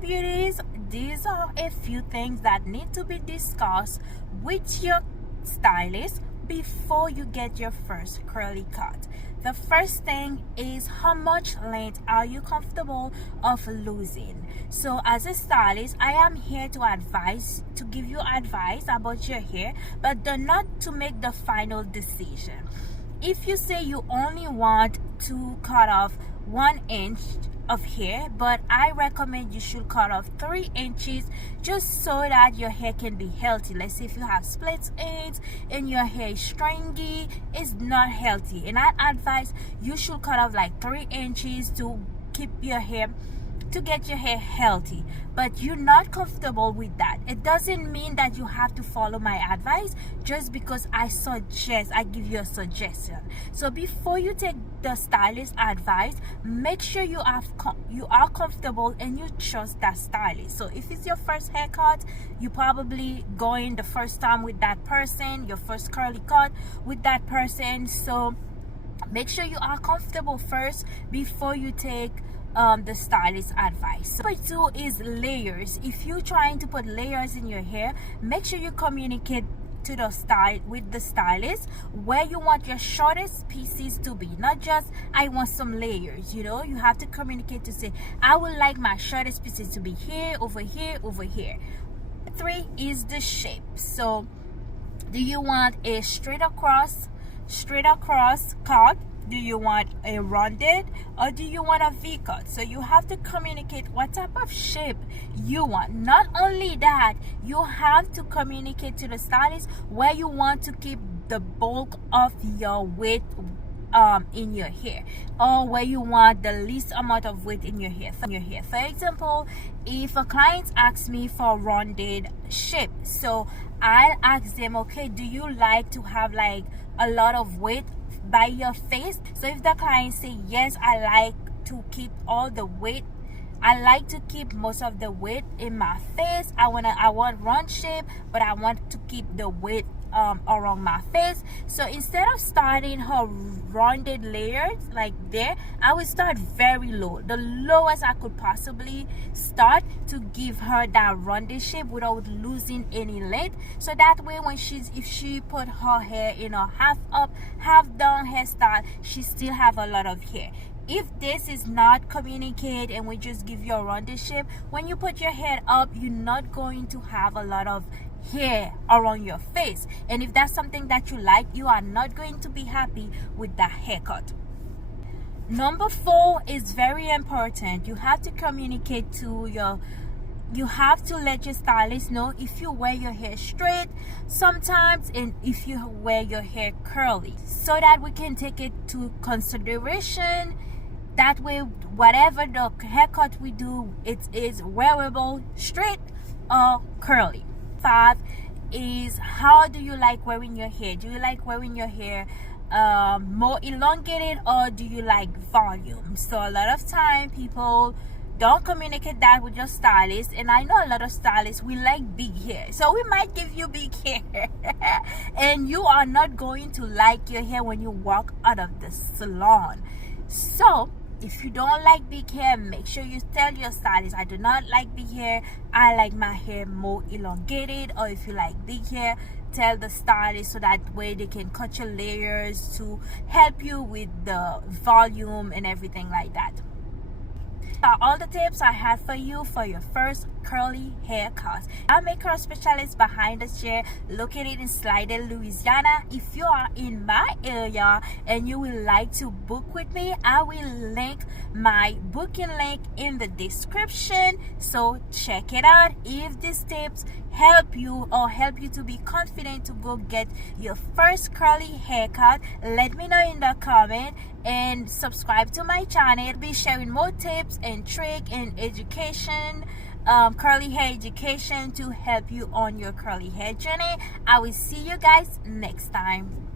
beauties, these are a few things that need to be discussed with your stylist before you get your first curly cut. The first thing is, how much length are you comfortable of losing? So as a stylist, I am here to give you advice about your hair, but not to make the final decision. If you say you only want to cut off 1 inch of hair, but I recommend you should cut off 3 inches just so that your hair can be healthy. Let's say if you have split ends and your hair is stringy, it's not healthy, and I advise you should cut off like 3 inches to keep your hair, to get your hair healthy. But you're not comfortable with that, it doesn't mean that you have to follow my advice just because I give you a suggestion. So before you take the stylist advice, make sure you are comfortable and you trust that stylist. So if it's your first haircut, you probably going the first time with that person, your first curly cut with that person, so make sure you are comfortable first before you take the stylist advice. Number 2 is layers. If you're trying to put layers in your hair, make sure you communicate to with the stylist where you want your shortest pieces to be, not just I want some layers. You have to communicate to say I would like my shortest pieces to be here, over here, over here. 3 is the shape. So do you want a straight across cut? Do you want a rounded, or do you want a V-cut? So you have to communicate what type of shape you want. Not only that, you have to communicate to the stylist where you want to keep the bulk of your weight in your hair, or where you want the least amount of weight in your hair. For example, if a client asks me for rounded shape, so I'll ask them, okay, do you like to have like a lot of weight by your face? So if the client say yes, I like to keep all the weight, I like to keep most of the weight in my face, I want round shape, but I want to keep the weight around my face. So instead of starting her rounded layers like there, I would start very low, the lowest I could possibly start, to give her that rounded shape without losing any length. So that way when if she put her hair in a half up, half down hairstyle, she still have a lot of hair. If this is not communicated and we just give you a rounded shape, when you put your hair up, you're not going to have a lot of hair around your face. And if that's something that you like, you are not going to be happy with that haircut. Number 4 is very important. You have to communicate to you have to let your stylist know if you wear your hair straight sometimes and if you wear your hair curly, so that we can take it to consideration. That way, whatever the haircut we do, it is wearable, straight or curly. 5 is, how do you like wearing your hair? Do you like wearing your hair more elongated, or do you like volume? So a lot of time people don't communicate that with your stylist, and I know a lot of stylists, we like big hair, so we might give you big hair and you are not going to like your hair when you walk out of the salon. So if you don't like big hair, make sure you tell your stylist, I do not like big hair, I like my hair more elongated. Or if you like big hair, tell the stylist, so that way they can cut your layers to help you with the volume and everything like that. All the tips I have for you for your first curly haircut. I'm a curl specialist behind the chair, located in Slidell, Louisiana. If you are in my area and you would like to book with me, I will link my booking link in the description, so check it out. If these tips help you to be confident to go get your first curly haircut, let me know in the comment, and subscribe to my channel. I'll be sharing more tips and tricks and education, curly hair education, to help you on your curly hair journey. I will see you guys next time.